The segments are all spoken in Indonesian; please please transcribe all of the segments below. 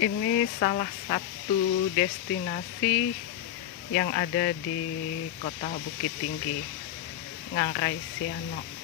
Ini salah satu destinasi yang ada di Kota Bukit Tinggi, Ngarai Siano.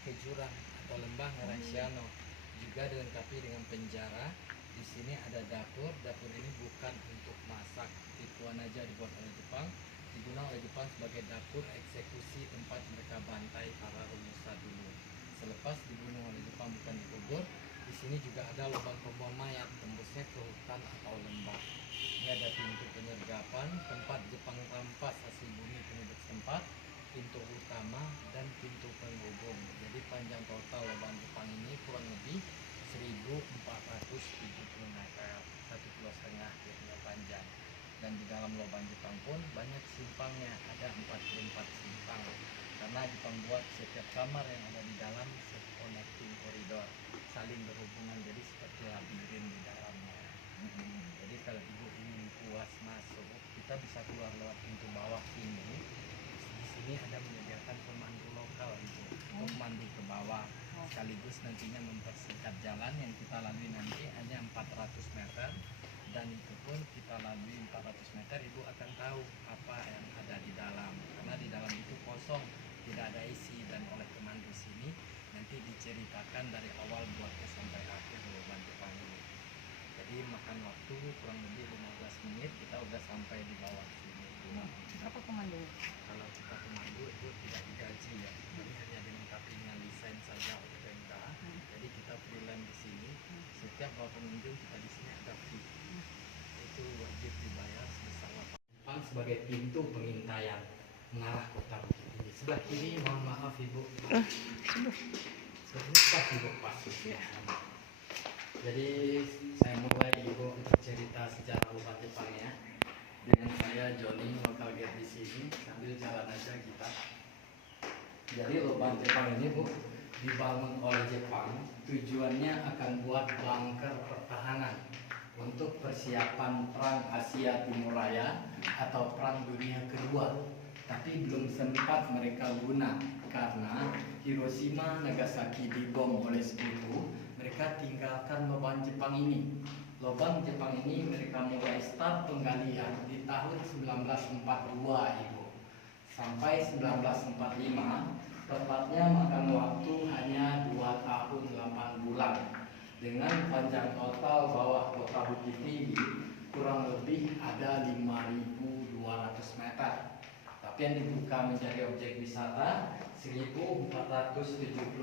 Ke jurang atau lembah Ngarai Siano, juga dilengkapi dengan penjara. Di sini ada dapur. Dapur ini bukan untuk masak, tipuan aja dibuat oleh Jepang. Digunakan oleh Jepang sebagai dapur eksekusi tempat mereka bantai para Romusa dulu. Selepas dibunuh oleh Jepang bukan dikubur, di sini juga ada lubang pembuang mayat tembusnya ke hutan atau lembah. Ini ada pintu penyergapan tempat Jepang rampas hasil bumi penduduk setempat, pintu utama dan pintu penghubung. Jadi panjang total lubang Jepang ini kurang lebih 1470 meter, 1,5 km dia panjang. Dan di dalam lubang Jepang pun banyak simpangnya, ada 44 simpang. Karena Jepang buat setiap kamar yang ada di dalam connecting corridor, saling berhubungan, jadi seperti labirin di dalamnya. Jadi kalau ibu ingin puas masuk, kita bisa keluar lewat pintu bawah sini. Di sini ada menyediakan pemandu lokal itu untuk memandu ke bawah, sekaligus nantinya mempersingkat jalan yang kita lalui nanti hanya 400 meter. Dan itu pun kita lalui 400 meter, ibu akan tahu apa yang ada di dalam, karena di dalam itu kosong, tidak ada isi. Dan oleh pemandu sini nanti diceritakan dari awal buat sampai akhir lubang Jepang ini. Jadi makan waktu kurang lebih 15 menit, kita udah sampai di bawah sini. Berapa pemandu? Kalau kita pemandu itu tidak digaji ya, ini hanya dilengkapi dengan lisensi saja oleh Pemda. Jadi kita freelance di sini. Setiap bawa pengunjung kita di sini ada fee. Itu wajib dibayar sebesar 8. Sebagai pintu pengintaian mengarah kota Bukit Tinggi. Sebelah kiri, mohon maaf ibu. Sebelah ibu pas ya. Jadi saya mulai ibu untuk cerita sejarah lubang Jepang ya. Dengan saya Joni, lokal guide di sini, sambil jalan aja kita. Jadi lubang Jepang ini bu dibangun oleh Jepang, tujuannya akan buat bunker pertahanan untuk persiapan perang Asia Timur Raya atau perang dunia kedua. Tapi belum sempat mereka guna karena Hiroshima Nagasaki dibom oleh sekutu. Mereka tinggalkan lubang Jepang ini. Lubang Jepang ini mereka mulai start penggalian di tahun 1942 ibu, sampai 1945, tepatnya makan waktu hanya 2 tahun 8 bulan. Dengan panjang total bawah kota Bukit Tinggi kurang lebih ada 5.200 meter. Tapi yang dibuka menjadi objek wisata 1.470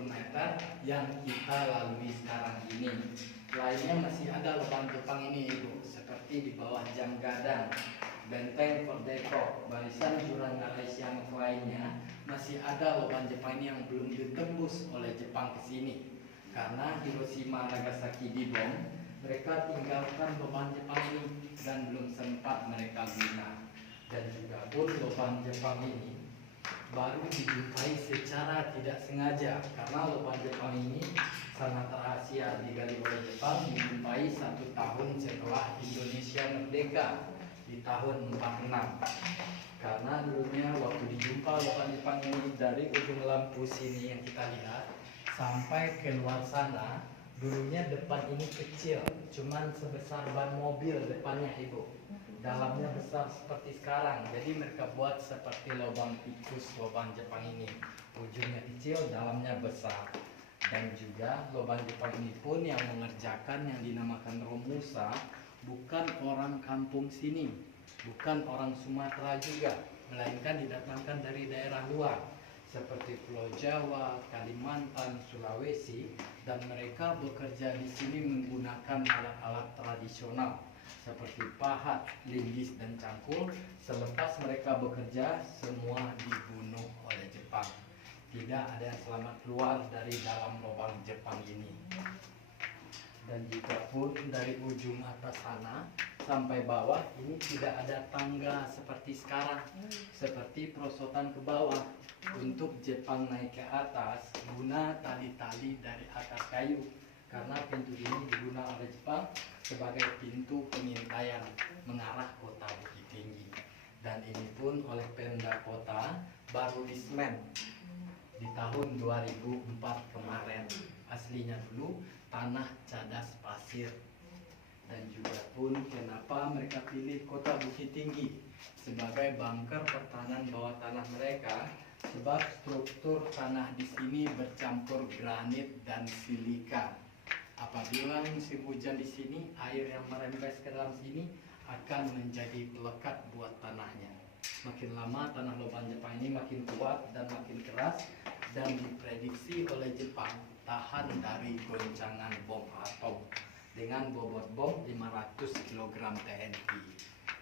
meter yang kita lalui sekarang ini. Lainnya masih ada lubang Jepang ini ibu, seperti di bawah Jam Gadang, Benteng Fort Depok, barisan jurang Ngarai Siano lainnya. Masih ada lubang Jepang ini yang belum ditembus oleh Jepang ke sini. Karena Hiroshima Nagasaki dibom, mereka tinggalkan lubang Jepang ini dan belum sempat mereka guna. Dan juga pun lubang Jepang ini baru dijumpai secara tidak sengaja, karena lubang Jepang ini sangat rahasia, digali oleh Jepang, dijumpai 1 tahun setelah Indonesia merdeka di tahun 46. Karena dulunya waktu dijumpa lubang Jepang ini, dari ujung lampu sini yang kita lihat sampai ke luar sana, dulunya depan ini kecil, cuman sebesar ban mobil depannya ibu. Dalamnya besar seperti sekarang. Jadi mereka buat seperti lubang tikus lubang Jepang ini. Ujungnya kecil, dalamnya besar. Dan juga lubang Jepang ini pun yang mengerjakan yang dinamakan Romusa bukan orang kampung sini, bukan orang Sumatera juga, melainkan didatangkan dari daerah luar seperti Pulau Jawa, Kalimantan, Sulawesi, dan mereka bekerja di sini menggunakan alat-alat tradisional seperti pahat, linggis, dan cangkul. Selepas mereka bekerja, semua dibunuh oleh Jepang. Tidak ada yang selamat keluar dari dalam lubang Jepang ini. Dan juga pun dari ujung atas sana sampai bawah ini tidak ada tangga seperti sekarang, seperti perosotan ke bawah. Untuk Jepang naik ke atas guna tali-tali dari atas kayu, karena pintu ini digunakan oleh Jepang sebagai pintu pengintaian mengarah kota Bukit Tinggi. Dan ini pun oleh Pemda Kota baru disemen di tahun 2004 kemarin. Aslinya dulu tanah cadas pasir. Dan juga pun kenapa mereka pilih kota Bukit Tinggi sebagai bunker pertahanan bawah tanah mereka, sebab struktur tanah di sini bercampur granit dan silika. Apabila musim hujan di sini, air yang merembes ke dalam sini akan menjadi pelekat buat tanahnya. Makin lama tanah lubang Jepang ini makin kuat dan makin keras, dan diprediksi oleh Jepang tahan dari goncangan bom atom dengan bobot bom 500 kg TNT.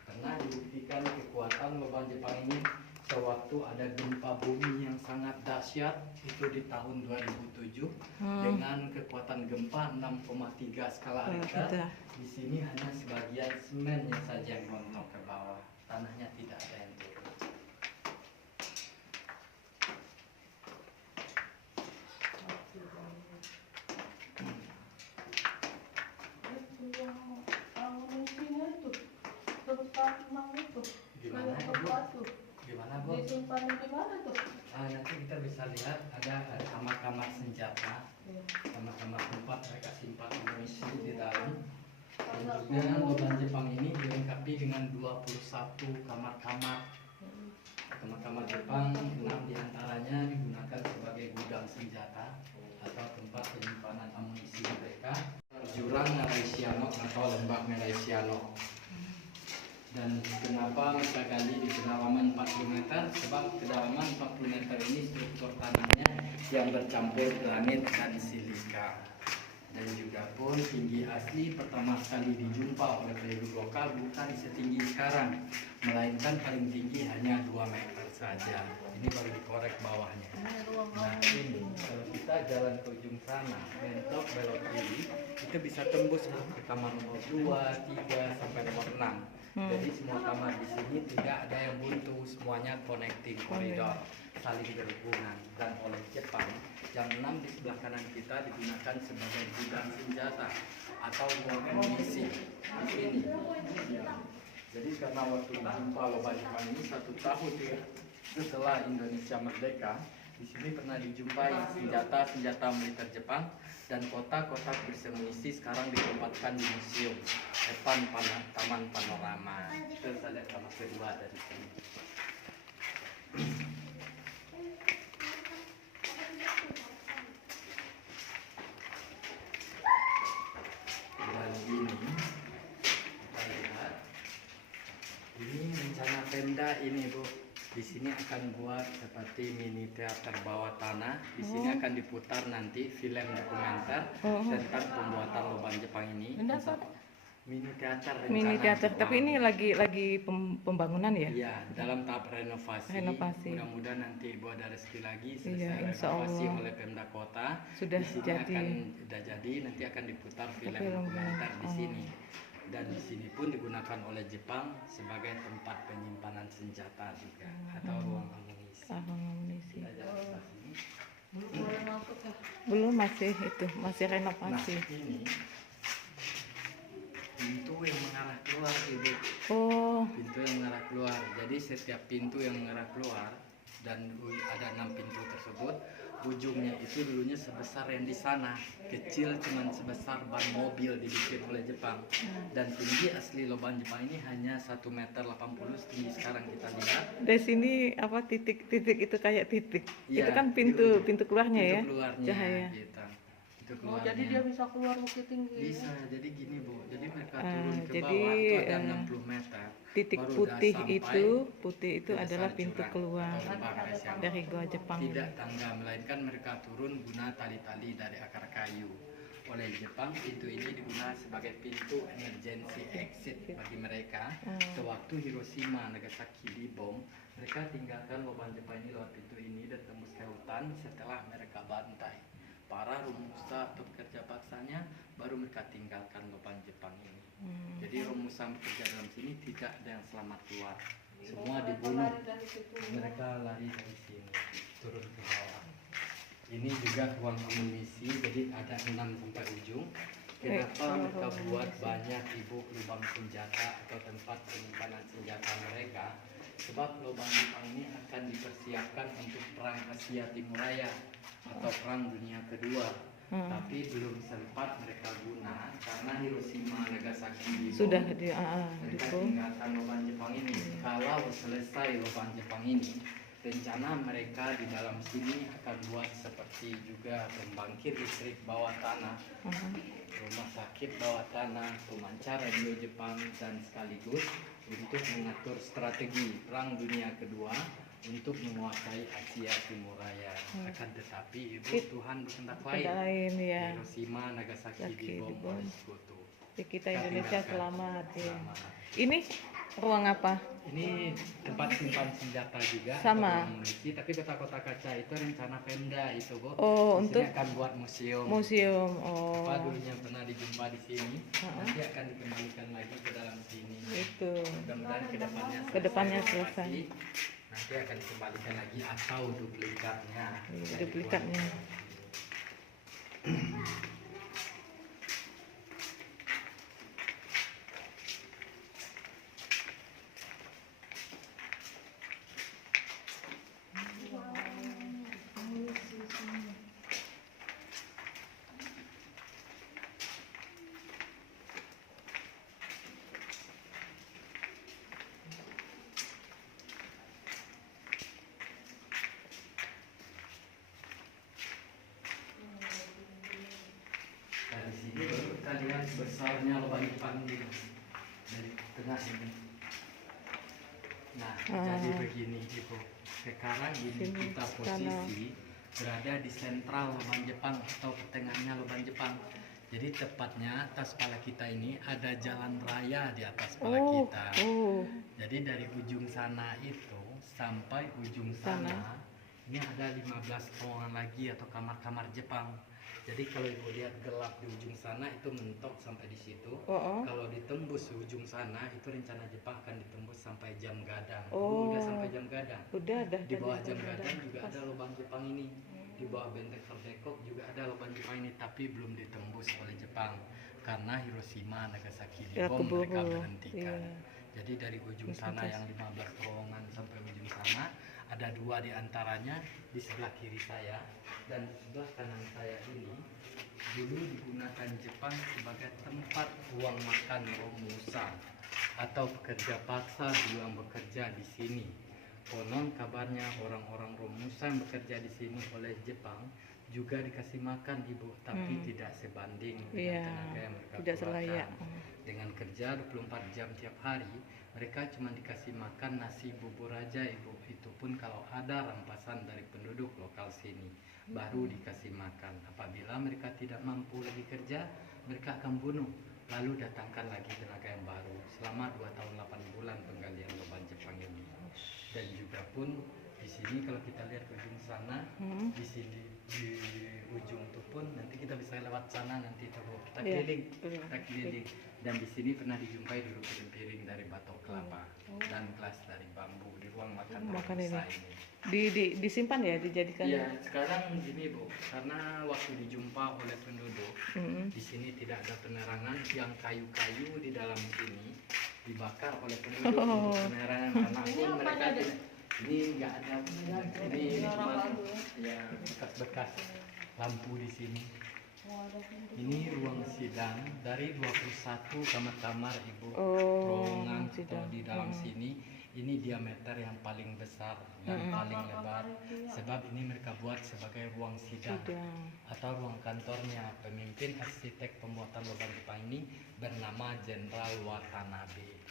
Pernah dibuktikan kekuatan lubang Jepang ini sewaktu ada gempa bumi yang sangat dahsyat, itu di tahun 2007 dengan kekuatan gempa 6,3 skala Richter. Di sini hanya sebagian semennya saja yang rontok ke bawah, tanahnya tidak ada yang turun. Gimana Ibu? Gimana Bu? Disimpan di mana tuh? Nanti kita bisa lihat ada kamar-kamar senjata, kamar-kamar tempat mereka simpan amunisi di dalam. Dan juga lubang Jepang ini dilengkapi dengan 21 kamar-kamar. Kamar-kamar Jepang 6 diantaranya digunakan sebagai gudang senjata atau tempat penyimpanan amunisi mereka. Jurang Malaysiano atau lembah Malaysiano. Dan kenapa mereka gali di kedalaman 40 meter? Sebab kedalaman 40 meter ini struktur tanahnya yang bercampur granit dan silika. Dan juga pun tinggi asli pertama sekali dijumpa oleh penduduk lokal bukan setinggi sekarang, melainkan paling tinggi hanya 2 meter saja. Ini baru dikorek bawahnya. Nah ini kalau kita jalan ke ujung sana, bentok belok kiri, kita bisa tembus ke kamar nomor 2, 3 sampai nomor 6. Jadi semua kamar di sini tidak ada yang buntu, semuanya connecting koridor, saling berhubungan. Dan oleh Jepang, jam 6 di sebelah kanan kita digunakan sebagai gudang senjata atau ruang amunisi di sini. Jadi karena waktu jumpa lubang Jepang ini 1 tahun ya, setelah Indonesia merdeka, di sini pernah dijumpai senjata-senjata militer Jepang, dan kotak-kotak berisi amunisi sekarang ditempatkan di museum Taman Panorama. Terus ada kamar kedua dari sini. Dan ini kita lihat, ini rencana Pemda ini Bu. Di sini akan buat seperti mini teater bawah tanah. Di sini akan diputar nanti film dokumenter tentang pembuatan lubang Jepang ini. Mini teater rencana. Mini teater, Jepang. tapi ini lagi pembangunan ya? Iya, dalam tahap renovasi. Mudah-mudahan nanti Ibu ada rezeki lagi selesai renovasi oleh Pemda Kota. Sudah di sini jadi. sudah jadi, nanti akan diputar film dokumenter di sini. Dan di sini pun digunakan oleh Jepang sebagai tempat penyimpanan senjata juga atau ruang amunisi. Amunisi. Kita jalan ke sini. Belum boleh masuk ya? Belum, masih renovasi. Nah, ini pintu yang mengarah keluar Ibu. Oh, Pintu yang mengarah keluar. Jadi setiap pintu yang mengarah keluar, dan ada 6 pintu tersebut, ujungnya itu dulunya sebesar yang di sana, kecil cuman sebesar ban mobil dibikin oleh Jepang. Dan tinggi asli lubang Jepang ini hanya 1,80 meter setinggi sekarang kita lihat. dari sini apa titik-titik itu kayak titik. Ya, Itu kan pintu keluarnya ya. Pintu keluarnya Cahaya. gitu. Itu Oh, keluarnya. jadi dia bisa keluar Bukit Tinggi. Bisa, jadi gini Bu. Jadi mereka turun ke Jadi, bawah itu ada 60 meter. Titik Baru putih udah sampai itu ke adalah dasar pintu jurang keluar atau lembah Resiang. dari Goa Jepang. Tidak tangga, melainkan mereka turun guna tali-tali dari akar kayu. Oleh Jepang, pintu ini digunakan sebagai pintu emergency exit bagi mereka. Sewaktu Hiroshima, Nagasaki dibom, mereka tinggalkan lubang Jepang ini lewat pintu ini dan tembus ke hutan setelah mereka bantai. Para Romusa atau pekerja paksanya baru mereka tinggalkan lubang Jepang ini. Jadi Romusa bekerja dalam sini tidak ada yang selamat keluar. Semua dibunuh. Mereka lari dari sini turun ke bawah. Ini juga ruang amunisi, jadi ada 6 sampai ujung. Kenapa mereka buat banyak lubang senjata atau tempat penyimpanan senjata mereka? Sebab lubang Jepang ini akan dipersiapkan untuk perang Asia Timur Raya atau perang dunia kedua. Tapi belum sempat mereka guna karena Hiroshima, Nagasaki dibom. Sudah Mereka tinggalkan lubang Jepang ini. Kalau selesai lubang Jepang ini, rencana mereka di dalam sini akan buat seperti juga pembangkit listrik bawah tanah, rumah sakit bawah tanah, pemancar radio Jepang, dan sekaligus untuk mengatur strategi perang dunia kedua untuk menguasai Asia Timur Raya. Akan tetapi Tuhan berkehendak lain. ya. Hiroshima, Nagasaki dibom oleh sekutu. Jadi kita Indonesia selamat ya. Selamat. Ini ruang apa? Ini tempat simpan senjata juga, Sama. atau amunisi, tapi kota-kota kaca itu rencana Pemda itu, Bu. Oh, Di sini untuk akan buat museum. museum. Oh, Apa dulunya pernah dijumpa di sini, nanti akan dikembalikan lagi ke dalam sini. itu. Mudah-mudahan Kedepannya selesai. renovasi, nanti akan dikembalikan lagi atau duplikatnya. Duplikatnya. Dari sini baru kita lihat besarnya lubang Jepang ini dari tengah ini. Nah, jadi begini Ibu. Sekarang ini Sini, kita posisi berada di sentral lubang Jepang atau pertengahannya lubang Jepang. Jadi tepatnya atas kepala kita ini ada jalan raya di atas kepala kita. Jadi dari ujung sana itu sampai ujung sana ini ada 15 terowongan lagi atau kamar-kamar Jepang. Jadi kalau Ibu lihat gelap di ujung sana itu mentok sampai di situ. Kalau ditembus ujung sana itu rencana Jepang akan ditembus sampai Jam Gadang. Udah sampai Jam Gadang. Udah dah. Di bawah Jam Gadang juga ada lubang Jepang ini. Di bawah Benteng Verdekop juga ada lubang Jepang ini, tapi belum ditembus oleh Jepang karena Hiroshima, Nagasaki dibom, mereka berhentikan. Jadi dari ujung sana yang 15 terowongan sampai ujung sana ada 2 di antaranya di sebelah kiri saya dan di sebelah kanan saya ini dulu digunakan Jepang sebagai tempat ruang makan Romusa atau pekerja paksa dulu yang bekerja di sini. Konon kabarnya orang-orang Romusa yang bekerja di sini oleh Jepang juga dikasih makan Ibu, tapi tidak sebanding dengan tenaga yang mereka tidak keluarkan. selayak. Dengan kerja 24 jam tiap hari, mereka cuma dikasih makan nasi bubur aja Ibu. Itu pun kalau ada rampasan dari penduduk lokal sini, baru dikasih makan. Apabila mereka tidak mampu lagi kerja, mereka akan bunuh. Lalu datangkan lagi tenaga yang baru selama 2 tahun 8 bulan penggalian lubang Jepang ini. Dan juga pun di sini kalau kita lihat ke ujung sana, di sini di ujung itu pun nanti kita bisa lewat sana nanti coba kita keliling, dan di sini pernah dijumpai dulu piring-piring dari batok kelapa dan gelas dari bambu di ruang makan ini. ini. Disimpan ya, dijadikan. Iya, sekarang gini Bu, karena waktu dijumpa oleh penduduk di sini tidak ada penerangan, yang kayu-kayu di dalam sini dibakar oleh penduduk untuk penerangan karena pun mereka tidak. Ini nggak ada, ini cuma ya bekas-bekas lampu di sini. Oh, ada pintu. Ini ruang sidang dari 21 kamar Ibu. Oh, Ruangan sidang. atau di dalam sini ini diameter yang paling besar dan paling lebar. Sebab ini mereka buat sebagai ruang sidang Sidang. atau ruang kantornya pemimpin arsitek pembuatan lubang Jepang ini bernama Jenderal Watanabe.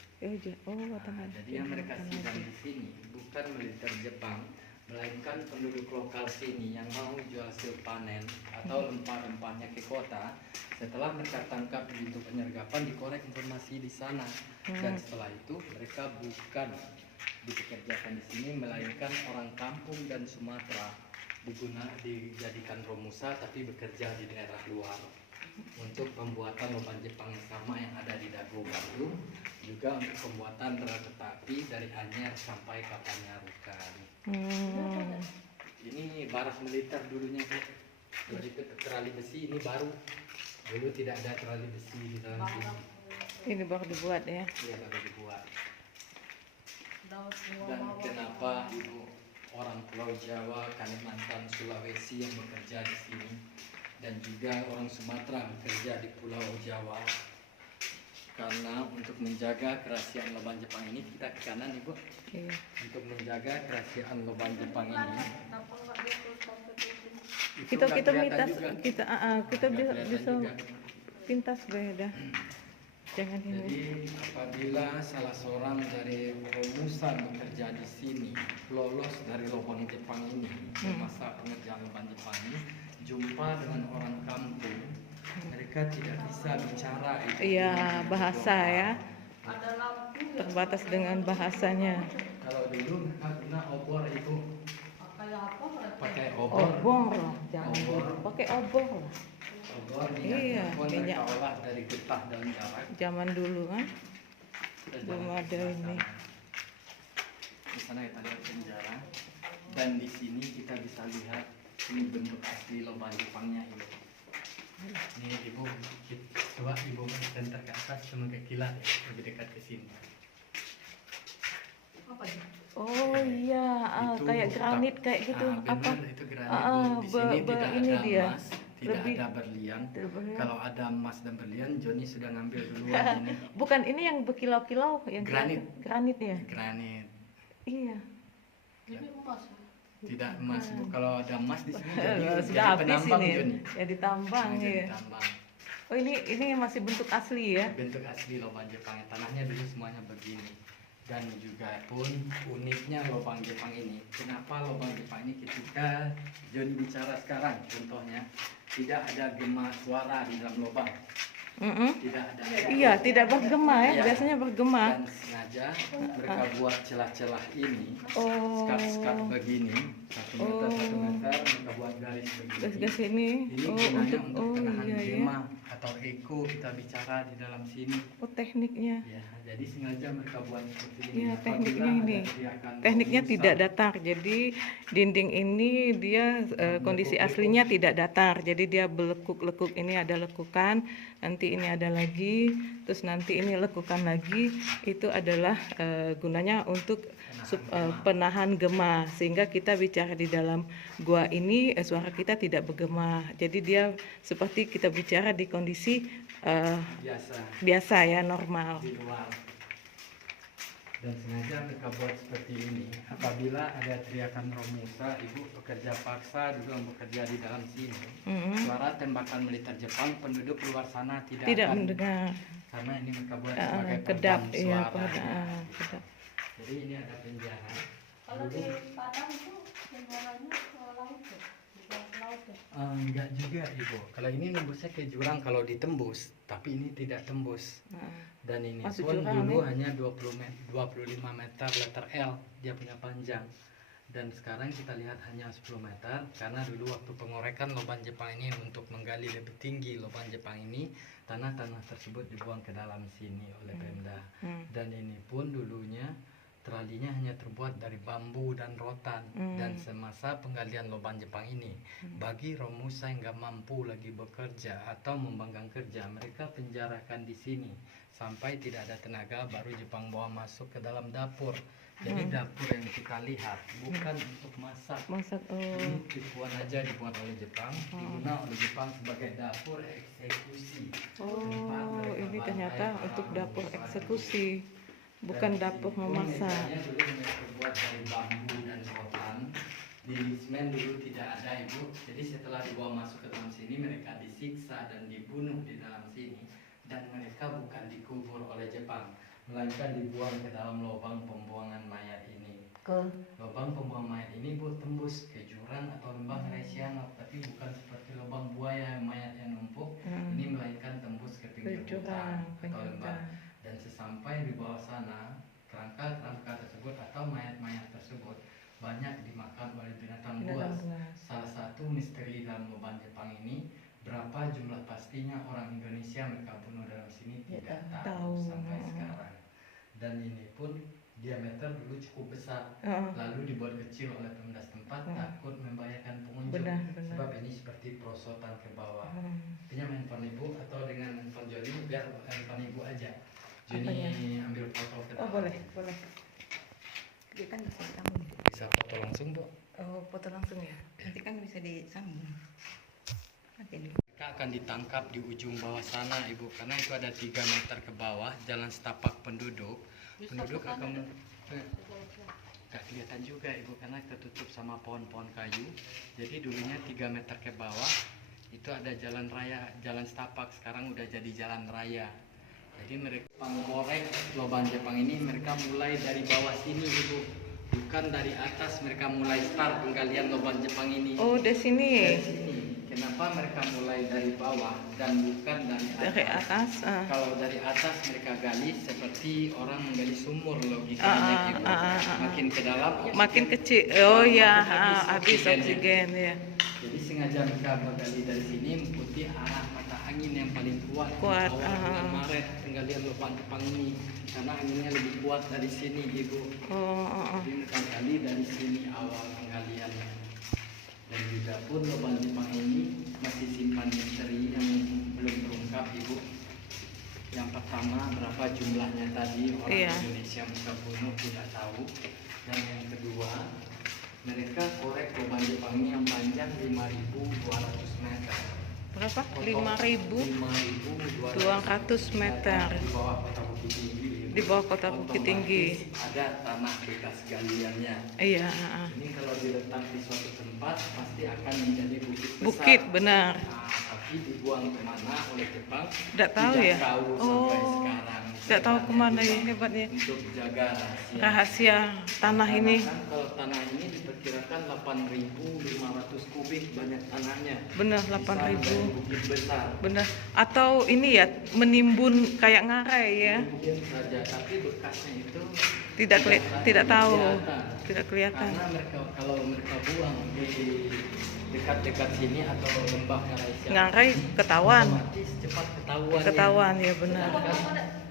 Watanabe. Jadi yang mereka sidang di sini bukan militer Jepang, melainkan penduduk lokal sini yang mau jual hasil panen atau rempah-rempahnya ke kota. Setelah mereka tangkap begitu penyergapan, dikorek informasi di sana, dan setelah itu mereka bukan dipekerjakan di sini, melainkan orang kampung dan Sumatera dijadikan romusa, tapi bekerja di daerah luar untuk pembuatan lubang Jepang yang sama yang ada di Dago Bandung, juga untuk pembuatan kereta api dari Anyer sampai Kapanyarukan. Ini barak militer dulunya, Bu. Dari terali besi ini baru. Dulu tidak ada terali besi di dalam sini. Ini baru dibuat ya. Iya, baru dibuat. Daud Dan bawa kenapa Ibu orang Pulau Jawa, Kalimantan, Sulawesi yang bekerja di sini, dan juga orang Sumatera bekerja di Pulau Jawa? Karena untuk menjaga kerahasiaan lubang Jepang ini, kita ke kanan Ibu. Iya. Untuk menjaga kerahasiaan lubang Jepang ini, kenapa nggak dia terus sampai ke sini? itu Kita nggak kita kelihatan mitas juga. kita Nggak kelihatan bisa juga. pintas beda. Jangan ini. Jadi apabila salah seorang dari rumusan bekerja di sini lolos dari lubang Jepang ini, masa pengerjaan lubang Jepang ini, jumpa dengan orang kampung, mereka tidak bisa bicara itu. Iya, bahasa ya. Ada lampu ya? Terbatas dengan bahasanya. Kalau dulu mereka guna obor Ibu, Kayak apa mereka? pakai obor. Obor lah, jangan Obor. gitu. Pakai obor lah. Obor Iya, minyaknya pun minyak. mereka olah dari getah daun jarak. Zaman dulu kan. Kita Belum jalan ada ke ini. sana. Di sana kita lihat penjara, dan di sini kita bisa lihat ini bentuk asli lubang Jepangnya Ibu. Ini Ibu, coba Ibu center ke atas sama ke kilat ya, lebih dekat ke sini. Apa ini? Oh iya, Itu kayak granit kayak gitu. benar, Apa? itu granit Ah, Bu. Di sini tidak ini ada dia. emas, tidak Lebih- ada berlian. Berlian. Kalau ada emas dan berlian, Joni sudah ngambil duluan ini. Bukan ini yang berkilau-kilau yang Granit. Granit ya. Granit. Iya. Ini emas ya? Tidak emas Bu. Kalau ada emas di sini jadi Sudah habis penambang ini. Joni. Ya ditambang Nah, jadi ya. tambang. Oh ini masih bentuk asli ya. Bentuk asli lubang Jepang, tanahnya dulu semuanya begini. Dan juga pun uniknya lubang Jepang ini, kenapa lubang Jepang ini ketika Joni bicara sekarang, contohnya tidak ada gema suara di dalam lubang, tidak ada. Iya, tidak bergema ya. Iya. Biasanya bergema. Dan sengaja mereka buat celah-celah ini, Oh. sekat-sekat begini, 1 meter, mereka buat garis begini. Ke sini. Ini Oh, gunanya untuk untuk menahan iya ya. gema atau eko kita bicara di dalam sini. Oh, tekniknya. Ya, jadi sengaja mereka buat seperti ini. Iya, Apabila tekniknya ada ini. teriakan Tekniknya romusa, tidak datar. Jadi dinding ini dia kondisi aslinya tidak datar. Jadi dia belekuk-lekuk. Ini ada lekukan, nanti ini ada lagi, terus nanti ini lekukan lagi. Itu adalah gunanya untuk penahan gema, sehingga kita bicara di dalam gua ini suara kita tidak bergema. Jadi dia seperti kita bicara di kondisi biasa biasa ya, normal. di luar. Dan sengaja mereka buat seperti ini. Apabila ada teriakan romusa, ibu bekerja paksa dulu yang bekerja di dalam sini. Suara tembakan militer Jepang, penduduk luar sana tidak akan mendengar. karena ini mereka buat sebagai Kedap, peredam iya, suara. kedap. Jadi ini ada penjara. Kalau di Padang itu penjaranya ke laut ya? Bukan ke laut ya? Enggak juga ibu. Kalau ini nembusnya ke jurang kalau ditembus, tapi ini tidak tembus. Dan ini Masuk pun jurang, dulu ya? hanya 25 meter letter L dia punya panjang. Dan sekarang kita lihat hanya 10 meter karena dulu waktu pengorekan lubang Jepang ini untuk menggali lebih tinggi lubang Jepang ini, tanah-tanah tersebut dibuang ke dalam sini oleh Pemda. Dan ini pun dulunya Tralinya hanya terbuat dari bambu dan rotan. Dan semasa penggalian lubang Jepang ini, bagi Romusa yang nggak mampu lagi bekerja atau membanggang kerja, mereka penjarakan di sini sampai tidak ada tenaga, baru Jepang bawa masuk ke dalam dapur. Jadi dapur yang kita lihat bukan untuk masak. Ini tipuan aja dibuat oleh Jepang, digunakan oleh Jepang sebagai dapur eksekusi. Tempat mereka Ini bangkai ternyata para untuk dapur Romusa. eksekusi, bukan Dan dapur itu memasak. mejanya dulu hanya terbuat dari bambu dan rotan. Di semen dulu tidak ada, Ibu. Jadi setelah dibawa masuk ke dalam sini, mereka disiksa dan dibunuh di dalam sini. Dan mereka bukan dikubur oleh Jepang, melainkan dibuang ke dalam lubang pembuangan mayat ini. Lubang pembuangan mayat ini, Bu, tembus ke jurang atau lembah Resianok, tapi bukan seperti lubang buaya mayat yang numpuk. Ini melainkan tembus ke pinggir hutan atau lembah. Dan sesampai di bawah sana, kerangka-kerangka tersebut atau mayat-mayat tersebut banyak dimakan oleh binatang buas. Salah satu misteri dalam lubang Jepang ini, berapa jumlah pastinya orang Indonesia mereka bunuh dalam sini tidak tahu sampai sekarang. Dan ini pun diameter dulu cukup besar, lalu dibuat kecil oleh pemuda setempat takut membahayakan pengunjung. Sebab ini seperti perosotan ke bawah. Pinjam handphone Ibu atau dengan handphone Joni, biar handphone Ibu aja. Joni ambil foto ke dalam. Boleh. Dia kan bisa disambung. Bisa foto langsung, Bu. Foto langsung ya. Nanti kan bisa disambung. Mereka akan ditangkap di ujung bawah sana, Ibu, karena itu ada 3 meter ke bawah jalan setapak penduduk. Penduduk akan nggak kelihatan juga, Ibu, karena tertutup sama pohon-pohon kayu. Jadi dulunya 3 meter ke bawah itu ada jalan raya, jalan setapak, sekarang udah jadi jalan raya. Jadi mereka pangkorek lubang Jepang ini mereka mulai dari bawah sini, Ibu, bukan dari atas. Mereka mulai start penggalian lubang Jepang ini. Dari sini. Dari sini. Kenapa mereka mulai dari bawah dan bukan dari atas? Dari atas. Kalau dari atas mereka gali seperti orang menggali sumur, logikanya, Ibu. Makin ke dalam Makin kecil. Habis oksigen ya. Jadi sengaja mereka menggali dari sini mengikuti arah mata angin yang paling kuat di awal bulan Maret penggalian lubang Jepang ini, karena anginnya lebih kuat dari sini, Ibu. Jadi mereka gali dari sini awal penggaliannya. Dan juga pun lubang Jepang ini masih simpan misteri yang belum terungkap, Ibu. Yang pertama, berapa jumlahnya tadi orang Indonesia mereka bunuh tidak tahu. Dan yang kedua, mereka korek lubang Jepang ini yang panjang 5.200 meter. Berapa? 5.200 meter. Di bawah kota Bukit Tinggi. Di bawah kota Bukit Tinggi. Ada tanah bekas galiannya. Iya. Ini kalau diletak di suatu tempat pasti akan menjadi bukit besar. Bukit, benar. Tapi dibuang kemana oleh Jepang? Tidak tahu ya. Tahu sampai sekarang. Tidak tahu kemana ya, hebatnya. Untuk jaga Rahasia tanah ini. Kalau tanah ini diperkirakan 8.500 kubik banyak tanahnya. Benar, 8.000. Bukit besar. Benar. Atau ini ya, menimbun kayak ngarai ya. Mungkin saja, tapi bekasnya itu tidak tahu, tidak kelihatan. Karena kalau mereka buang di dekat-dekat sini atau lembah Ngarai ketahuan. otomatis cepat ketahuan. Ketahuan ya, benar.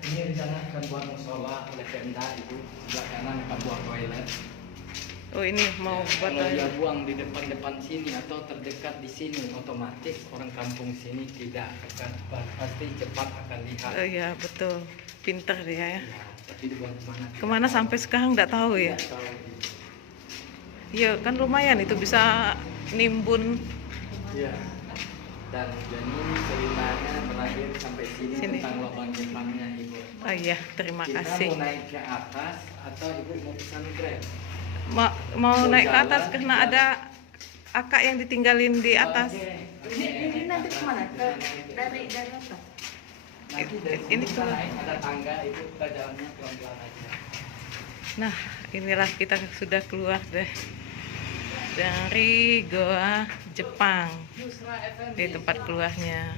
Ini rencana akan buat musola oleh Pemda, Ibu. Sebelah kanan akan buat toilet. Ini mau buat Kalau dia buang di depan sini atau terdekat di sini, otomatis orang kampung sini tidak akan, pasti cepat akan lihat. Iya, betul. Pinter dia ya. Tapi dibuang kemana? Kemana sampai sekarang nggak tahu ya. Tidak tahu. Iya, kan lumayan itu bisa nimbun. Iya. Dan jadi ceritanya berakhir sampai sini. Tentang lubang Jepangnya, Ibu. Oh iya, terima kasih. Kita mau naik ke atas atau Ibu mau pesan Grab? Mau naik ke atas karena ada akak yang ditinggalin di atas. Ini nanti kemana? Dari atas. Nanti dari Ini sini keluar. naik, ada tangga, Ibu, kita jalannya pelan-pelan aja. Nah, inilah kita sudah keluar dari Goa Jepang di tempat keluarnya.